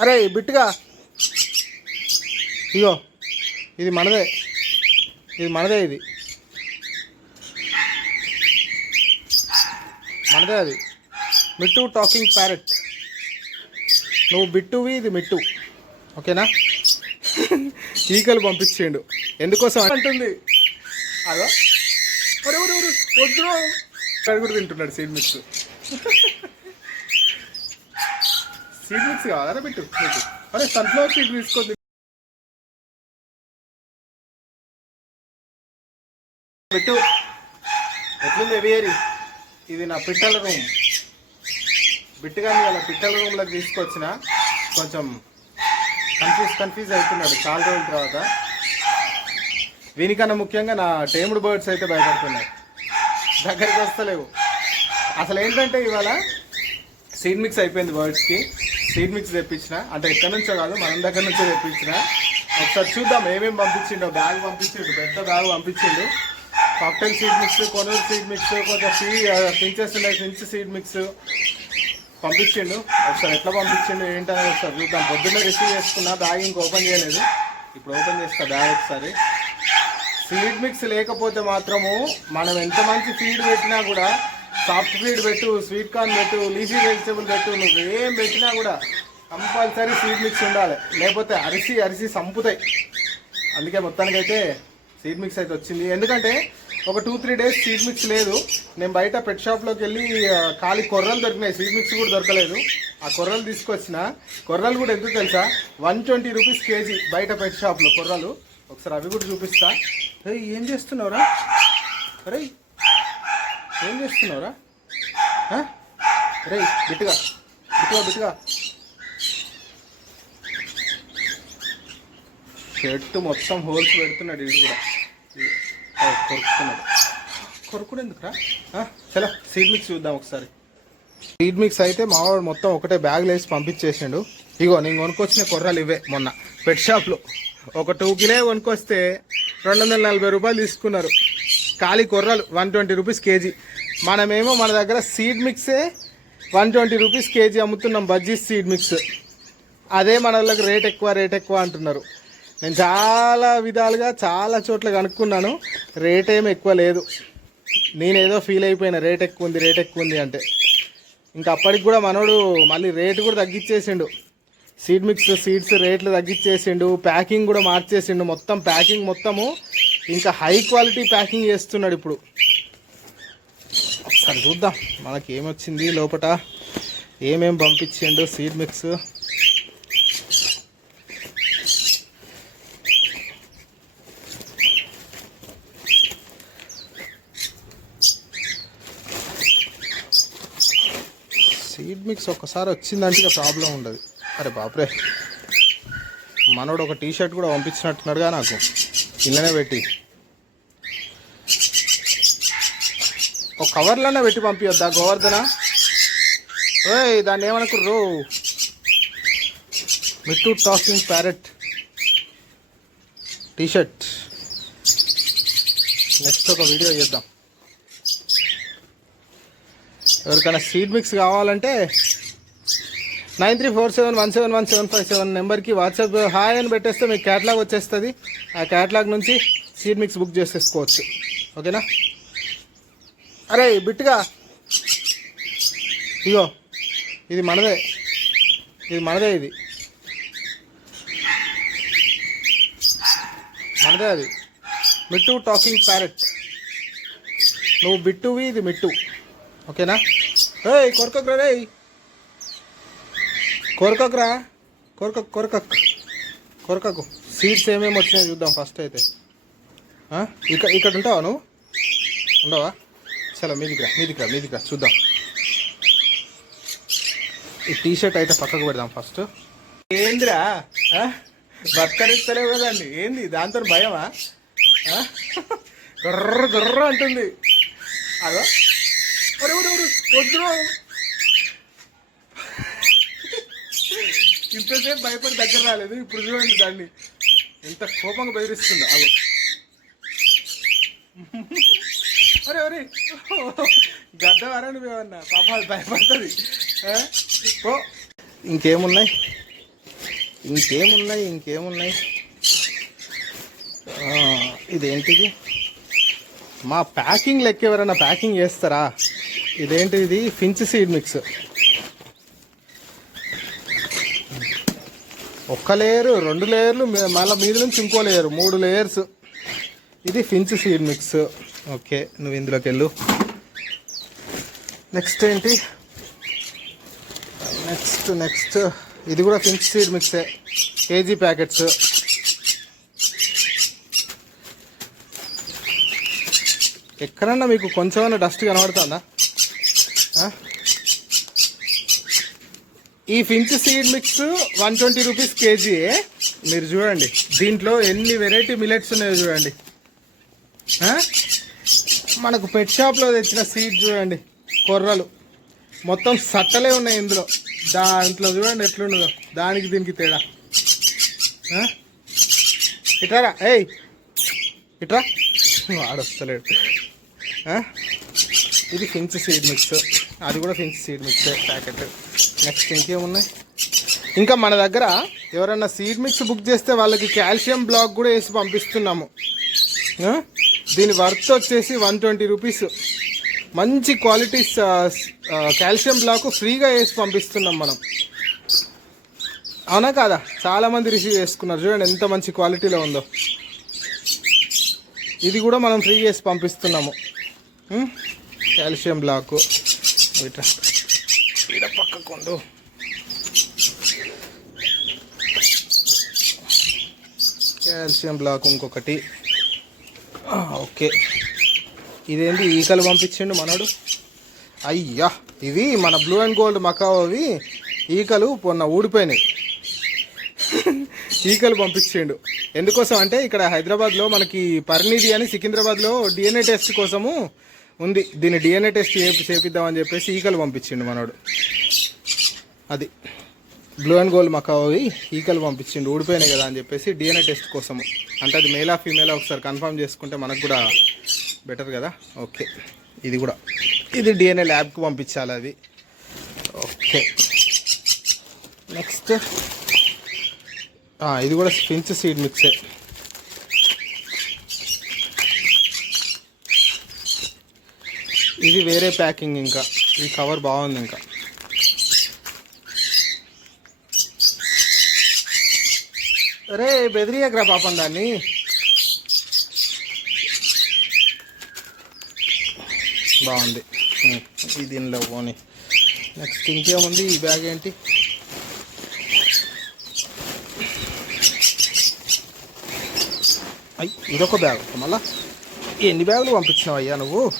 అరే బిట్టుగా. ఇగో ఇది మనదే. ఇది మనదే ఇది. మనదే అది. Mittu talking parrot. నువ్వు బిట్టువి ఇది మిట్టు. ఓకేనా? ఈకలు పంపించేయండు ఎందుకోసం అంటుంది. అదో. వద్దు ఒరే ఇక్కడ కూడా తింటున్నాడు సీడ్ మిక్స్ సీడ్ మిక్స్ కావాలా. బిట్టు నీకు అరే సన్ఫ్లవర్ సీడ్ తీసుకోండి. బిట్టు ఎట్లుంది ఎవియరి ఇది నా పిట్టల రూమ్ బిట్టుగా అలా పిట్టల రూమ్లోకి తీసుకొచ్చిన కొంచెం కన్ఫ్యూజ్ కన్ఫ్యూజ్ అవుతున్నాడు. చాలా రోజుల తర్వాత. దీనికన్నా ముఖ్యంగా నా టేముడ్ బర్డ్స్ అయితే భయపడుతున్నాయి. దగ్గరికి వస్తలేవు. అసలు ఏంటంటే ఇవాళ సీడ్ మిక్స్ అయిపోయింది బర్డ్స్కి సీడ్ మిక్స్ తెప్పించిన. అంటే ఎక్కడి నుంచో కాదు మన దగ్గర నుంచో తెప్పించిన. ఒకసారి చూద్దాం ఏమేమి పంపించిండో. బ్యాగ్ పంపించిండు పెద్ద బ్యాగ్ పంపించిండు. Cocktail seed mix కొనూరు seed mix కొంచెం సీ పించెస్ ఉన్నాయి పించ్ సీడ్ మిక్స్ పంపించిండు. ఒకసారి ఎట్లా పంపించిండు ఏంటనేది ఒకసారి చూద్దాం. పొద్దున్నే రిసీవ్ చేసుకున్నా బ్యాగ్ ఇంక ఓపెన్ చేయలేదు. ఇప్పుడు ఓపెన్ చేస్తా బ్యాగ్ ఒకసారి. సీడ్ మిక్స్ లేకపోతే మాత్రము మనం ఎంత మంచి ఫీడ్ పెట్టినా కూడా సాఫ్ట్ ఫీడ్ పెట్టు స్వీట్ కార్న్ పెట్టు లీఫీ వెజిటేబుల్ పెట్టు నువ్వు ఏం పెట్టినా కూడా కంపల్సరీ సీడ్ మిక్స్ ఉండాలి. లేకపోతే అరిసి అరిసి సంపుతాయి. అందుకే మొత్తానికైతే సీడ్ మిక్స్ అయితే వచ్చింది. ఎందుకంటే ఒక two three days seed mix లేదు. నేను బయట పెట్ షాప్లోకి వెళ్ళి ఖాళీ కొర్రలు దొరికినాయి. సీడ్ మిక్స్ కూడా దొరకలేదు. ఆ కొర్రలు తీసుకొచ్చిన. కొర్రలు కూడా ఎందుకు తెలుసా? వన్ ట్వంటీ రూపీస్ కేజీ బయట పెట్ షాప్లో కొర్రలు. ఒకసారి అవి కూడా చూపిస్తా. ఏం చేస్తున్నావురా? అరే ఏం చేస్తున్నావురా? రే బిట్టుగా బిట్టుగా బిట్టుగా. షర్ట్ మొత్తం హోల్స్ పెడుతున్నాడు ఇది కూడా. కొరుకుతున్నాడు కొరుకుడు ఎందుకురా చలో సీడ్ మిక్స్ చూద్దాం ఒకసారి. సీడ్ మిక్స్ అయితే మావాడు మొత్తం ఒకటే బ్యాగ్లో వేసి పంపించేసిండు. ఇగో నేను కొనుక్కొచ్చిన కొర్రలు ఇవే మొన్న పెట్ షాప్లో. ఒక టూ కిలో కొనుక్కొస్తే రెండు వందల నలభై రూపాయలు తీసుకున్నారు. ఖాళీ కొర్రలు వన్ ట్వంటీ రూపీస్ కేజీ. మనమేమో మన దగ్గర సీడ్ మిక్సే వన్ ట్వంటీ రూపీస్ కేజీ అమ్ముతున్నాం బజ్జీ సీడ్ మిక్స్. అదే మన వాళ్ళకి రేట్ ఎక్కువ రేట్ ఎక్కువ అంటున్నారు. నేను చాలా విధాలుగా చాలా చోట్ల కనుక్కున్నాను రేట్ ఏమి ఎక్కువ లేదు. నేనేదో ఫీల్ అయిపోయినా రేట్ ఎక్కువ ఉంది రేట్ ఎక్కువ ఉంది అంటే. ఇంకా అప్పటికి కూడా మనోడు మళ్ళీ రేటు కూడా తగ్గించేసిండు సీడ్ మిక్స్ సీడ్స్ రేట్లు తగ్గించేసిండు ప్యాకింగ్ కూడా మార్చేసిండు. మొత్తం ప్యాకింగ్ మొత్తము ఇంకా హై క్వాలిటీ ప్యాకింగ్ చేస్తున్నాడు ఇప్పుడు. ఒకసారి చూద్దాం. మనకి ఏమొచ్చింది లోపట? ఏమేం పంపించిండు సీడ్ మిక్స్ సీడ్ మిక్స్ ఒక్కసారి వచ్చిందంటే ఇక ప్రాబ్లం ఉండదు. అరే బాప్రే. మనోడు ఒక టీ షర్ట్ కూడా పంపించినట్టున్నాడుగా నాకు. ఇళ్ళనే పెట్టి. కవర్లన్నా కవర్లోనే పెట్టి పంపించొద్దా గోవర్ధన? ఓయ్ దాన్ని ఏమనుకుర్రు? Mittu talking parrot T shirt next ఒక వీడియో చేద్దాం. ఎవరికైనా సీడ్ మిక్స్ కావాలంటే nine three four seven one seven one seven five seven నెంబర్కి వాట్సాప్ హాయ్ అని పెట్టేస్తే మీకు క్యాటలాగ్ వచ్చేస్తుంది. ఆ క్యాటలాగ్ నుంచి సీడ్ మిక్స్ బుక్ చేసేసుకోవచ్చు. ఓకేనా? అరే బిట్టుగా. ఇగో ఇది మనదే. ఇది మనదే ఇది. మనదే అది. Mittu talking parrot. నువ్వు బిట్టువి ఇది మిట్టు. ఓకేనా? ఏయ్ కొరకకురా రే కొరకకురా కొరక కొరకక్ కొరకకు. సీడ్స్ ఏమేమి వచ్చినాయో చూద్దాం ఫస్ట్ అయితే. ఇక్కడ ఇక్కడ ఉంటావా నువ్వు? ఉండవా? చాలా మీదికి రా మీదికి రా మీదికి రా చూద్దాం. ఈ టీ షర్ట్ అయితే పక్కకు పెడదాం ఫస్ట్. ఏందిరా? ఆ? కదండి. ఏంది దాంతో భయమా? గొర్ర గొర్ర అంటుంది. అదో. ఒరే ఒరే ఇంతసేపు భయపడి దగ్గర రాలేదు ఇప్పుడు చూడండి దాన్ని. ఎంత కోపంగా బెదిరిస్తుంది. అదో. అరే అరే. గద్ద వరా నువ్వేమన్నా పాప భయపడుతుంది ఓ ఇంకేమున్నాయి? ఇంకేమున్నాయి ఇంకేమున్నాయి? ఇదేంటిది? మా ప్యాకింగ్ లెక్క ఎవరైనా ప్యాకింగ్ చేస్తారా? ఇదేంటి ఇది ఫించ్ సీడ్ మిక్స్. ఒక్క లేయరు రెండు లేయర్లు మళ్ళీ మీద నుంచి ఇంకో లేయరు మూడు లేయర్స్. ఇది ఫించ్ సీడ్ మిక్స్. ఓకే నువ్వు ఇందులోకి వెళ్ళు నెక్స్ట్ ఏంటి? నెక్స్ట్ నెక్స్ట్ ఇది కూడా ఫించ్ సీడ్ మిక్సే కేజీ ప్యాకెట్స్ ఎక్కడన్నా మీకు కొంచెమైనా డస్ట్ కనబడుతుందా? ఈ finch seed mix one twenty rupees KG మీరు చూడండి దీంట్లో ఎన్ని వెరైటీ మిలెట్స్ ఉన్నాయో చూడండి. మనకు పెట్ షాప్లో తెచ్చిన సీడ్ చూడండి కొర్రలు. మొత్తం సట్టలే ఉన్నాయి ఇందులో. దాంట్లో చూడండి ఎట్లుండదో దానికి దీనికి తేడా. ఇట్రా ఇట్రారా? ఏయ్! ఇట్రా? వాడొస్తలేడు. ఇది ఫించ్ సీడ్ మిక్స్ అది కూడా finch seed mix packet next ఇంకేమున్నాయి? ఇంకా మన దగ్గర ఎవరన్నా సీడ్ మిక్స్ బుక్ చేస్తే వాళ్ళకి కాల్షియం బ్లాక్ కూడా వేసి పంపిస్తున్నాము. దీని వర్త్ వచ్చేసి వన్ ట్వంటీ రూపీస్ మంచి క్వాలిటీ కాల్షియం బ్లాక్ ఫ్రీగా వేసి పంపిస్తున్నాం మనం. అవునా కాదా? చాలామంది రిసీవ్ చేసుకున్నారు. చూడండి ఎంత మంచి క్వాలిటీలో ఉందో. ఇది కూడా మనం ఫ్రీ చేసి పంపిస్తున్నాము. కాల్షియం బ్లాకు ఇట్లా ఈడ పక్కకుండు కాల్షియం బ్లాక్ ఇంకొకటి. ఓకే. ఇదేంటి ఈకలు పంపించిండు మనోడు? అయ్యా ఇవి మన బ్లూ అండ్ గోల్డ్ మకావి ఈకలు పొన్న ఊడిపోయినాయి. ఈకలు పంపించిండు. ఎందుకోసం అంటే ఇక్కడ హైదరాబాద్లో మనకి పరిణిధి అని సికింద్రాబాద్లో డిఎన్ఏ టెస్ట్ కోసము ఉంది. దీన్ని డిఎన్ఏ టెస్ట్ చేపి చేపిద్దామని చెప్పేసి ఈకలు పంపించిండు మనోడు. అది. బ్లూ అండ్ గోల్డ్ మకావి ఈకలు పంపించిండు ఊడిపోయినాయి కదా అని చెప్పేసి డిఎన్ఏ టెస్ట్ కోసము. అంటే అది మేలా ఫీమేలా ఒకసారి కన్ఫర్మ్ చేసుకుంటే మనకు కూడా బెటర్ కదా? ఓకే ఇది కూడా. ఇది డిఎన్ఏ ల్యాబ్కి పంపించాలి అది. ఓకే నెక్స్ట్ ఇది కూడా ఫించ్ సీడ్ మిక్సే ఇది వేరే ప్యాకింగ్ ఇంకా. ఈ కవర్ బాగుంది ఇంకా. అరే బెదిరియకరా పాపం దాన్ని. బాగుంది. ఇది దీనిలో పోనీ. నెక్స్ట్ ఇంకేముంది? ఈ బ్యాగ్ ఏంటి? అయ్యి ఇదొక బ్యాగ్. మళ్ళా? ఎన్ని బ్యాగులు పంపించినావు అయ్యా నువ్వు?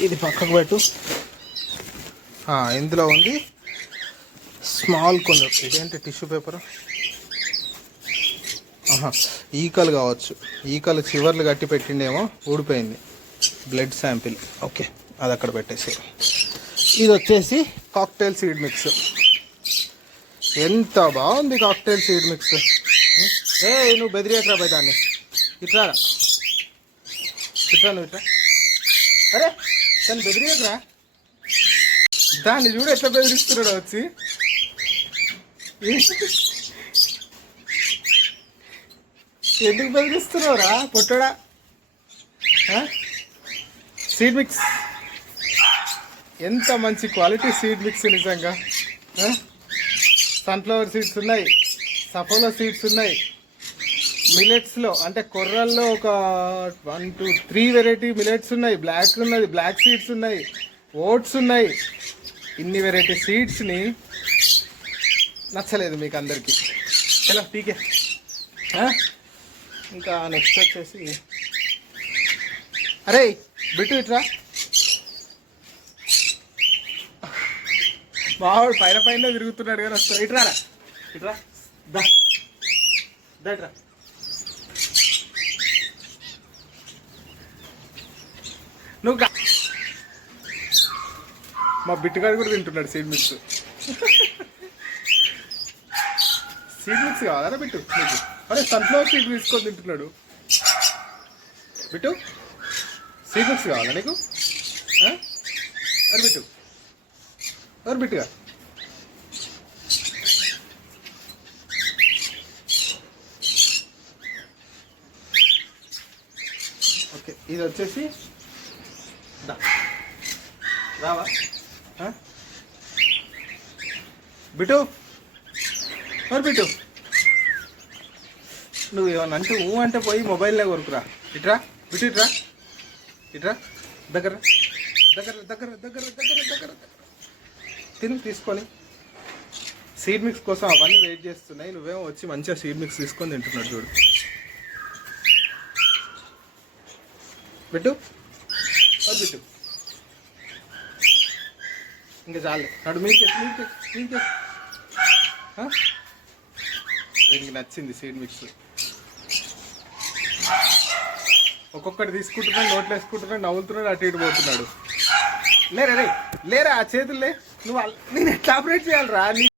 ఇది పక్కకు పెట్టు. ఇందులో ఉంది. స్మాల్ కొన్ని ఇదేంటి టిష్యూ పేపర్? ఆహా ఈకలు కావచ్చు. ఈకలు చివర్లు కట్టి పెట్టిండేమో ఊడిపోయింది. Blood sample. ఓకే అది అక్కడ పెట్టేసి. ఇది వచ్చేసి కాక్టైల్ సీడ్ మిక్స్. ఎంత బాగుంది కాక్టైల్ సీడ్ మిక్స్. ఏ నువ్వు బెదిరియకరా పోయి దాన్ని. ఇట్రారా ఇట్రా నువ్వు ఇట్రా. అరే దాన్ని బెదిరియకరా. దాన్ని చూడు ఎట్లా బెదిరిస్తున్నాడు వచ్చి. ఎందుకు బెదిరిస్తున్నావురా? పొట్టడా? Seed mix. ఎంత మంచి క్వాలిటీ సీడ్ మిక్స్ నిజంగా. సన్ఫ్లవర్ సీడ్స్ ఉన్నాయి సఫోలో సీడ్స్ ఉన్నాయి. మిలెట్స్లో అంటే కొర్రల్లో ఒక one two three variety millets ఉన్నాయి. బ్లాక్ ఉన్నది బ్లాక్ సీడ్స్ ఉన్నాయి ఓట్స్ ఉన్నాయి. ఇన్ని వెరైటీ సీడ్స్ని నచ్చలేదు మీకు అందరికీ ఎలా పీకే ఇంకా నెక్స్ట్ వచ్చేసి అరే బిట్టు ఇట్రా. మావాడు పైన పైన తిరుగుతున్నాడు కానీ వస్తా ఇట్రా రా. ఇట్రా. దా. నువ్వు మా బిట్టుగాడు కూడా తింటున్నాడు సేమ్ మిక్స్. సీడ్ మిక్స్ కావాలా? బిట్టు అరే సన్ఫ్లవర్ సీడ్ తీసుకొని తింటున్నాడు. బిట్టు సీడ్ మిక్స్ కావాలా నీకు? అరే బిట్టు అరే బిట్టుగా. ఓకే ఇది వచ్చేసి రావా? బిటు మరి పెట్టు నువ్వు ఏమన్నా అంటే ఊ అంటే పోయి మొబైల్లో కొరుకురా. ఇట్రా ఇటు ఇట్రా. ఇట్రా దగ్గర దగ్గర దగ్గర దగ్గర దగ్గర దగ్గర దగ్గర. తిని తీసుకొని. సీడ్ మిక్స్ కోసం అవన్నీ వెయిట్ చేస్తున్నాయి. నువ్వేమో వచ్చి మంచిగా సీడ్ మిక్స్ తీసుకొని తింటున్నాడు చూడు. పెట్టు. పెట్టు ఇంకా చాలే. నడు మీకు మీకు మీకు దీనికి నచ్చింది సీడ్ మిక్స్. ఒక్కొక్కటి తీసుకుంటున్నాడు నోట్లో వేసుకుంటున్నాడు నవ్వుతున్నాడు అటు ఇటు పోతున్నాడు. లేరా రే లేరా ఆ చేతులు లే. నువ్వు నేను ఎట్లా ఆపరేట్ చేయాలి రా